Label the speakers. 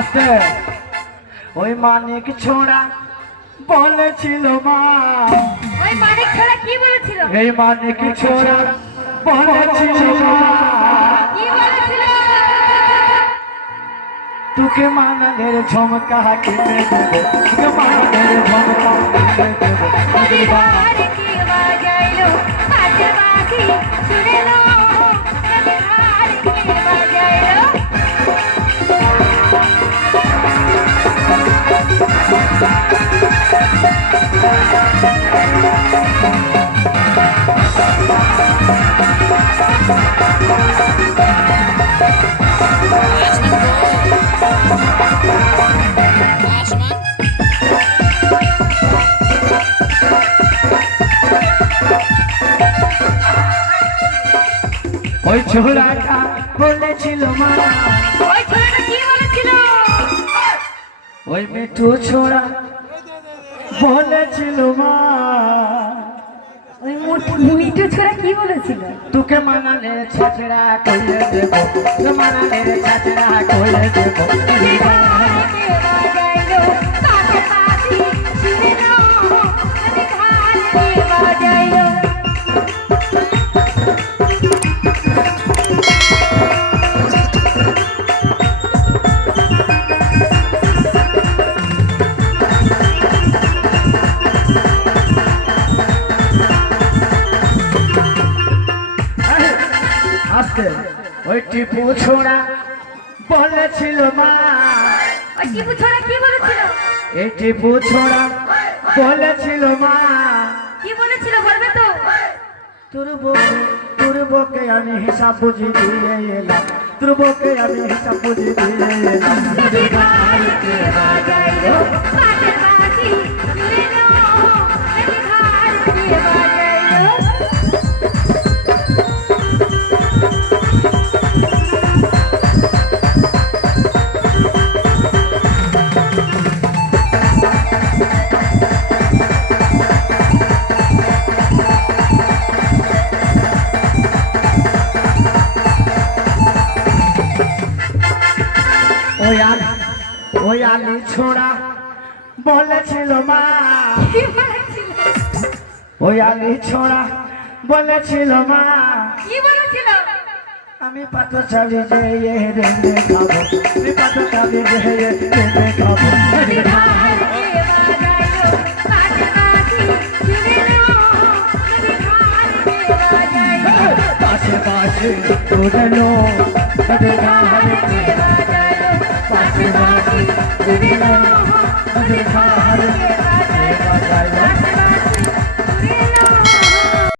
Speaker 1: আস্তে। ওই মানিক ছোড়া বলেছিল মা।
Speaker 2: ওই মানিক ছোড়া কি বলেছিল?
Speaker 1: এই মানিক ছোড়া বলেছিল
Speaker 2: কি বলেছিল?
Speaker 1: তোকে মানালের ঝমকা কিনে দেবো তোকে মানালের ঝমকা কিনে দেবো
Speaker 2: ধারে কে বাজাইলো পাশের বাঁশি শুনে
Speaker 1: ওই ছোড়াটা বলেছিল মা।
Speaker 2: ওই ছোড়াটা কি বলেছিল?
Speaker 1: ওই মিঠু ছোড়া বলেছিল মা।
Speaker 2: মিটু ছোড়া কি বলেছিল?
Speaker 1: তোকে মানালে ছাচড়া কইলে দেব মানালে ছাচড়া কইলে দেব। আস্তে ওই টিপু ছোড়া বলেছিল মা।
Speaker 2: ওই টিপু ছোড়া কি বলেছিল?
Speaker 1: এই টিপু ছোড়া বলেছিল মা।
Speaker 2: কি বলেছিল বলবে তো?
Speaker 1: তোর বকে তোর বকে আমি হিসাব বুঝি দিয়ে এলাম। তোর বকে আমি হিসাব বুঝি দিয়ে এলাম। আলি ওই আলি ছোড়া বলেছিল মা। ওই আলি ছোড়া বলেছিল মা।
Speaker 2: কি বলেছিল?
Speaker 1: আমি পাতো চালি যে এ রেঁধে খাব আমি পাতো চালি যে রেঁধে খাব।
Speaker 2: নদীর ধারে কে বাজাইলো পাশের বাঁশি শুনে লো নদীর ধারে কে বাজাইলো
Speaker 1: পাশে পাশে ঘুরলো নদীর ধারে
Speaker 2: কে বাজাইলো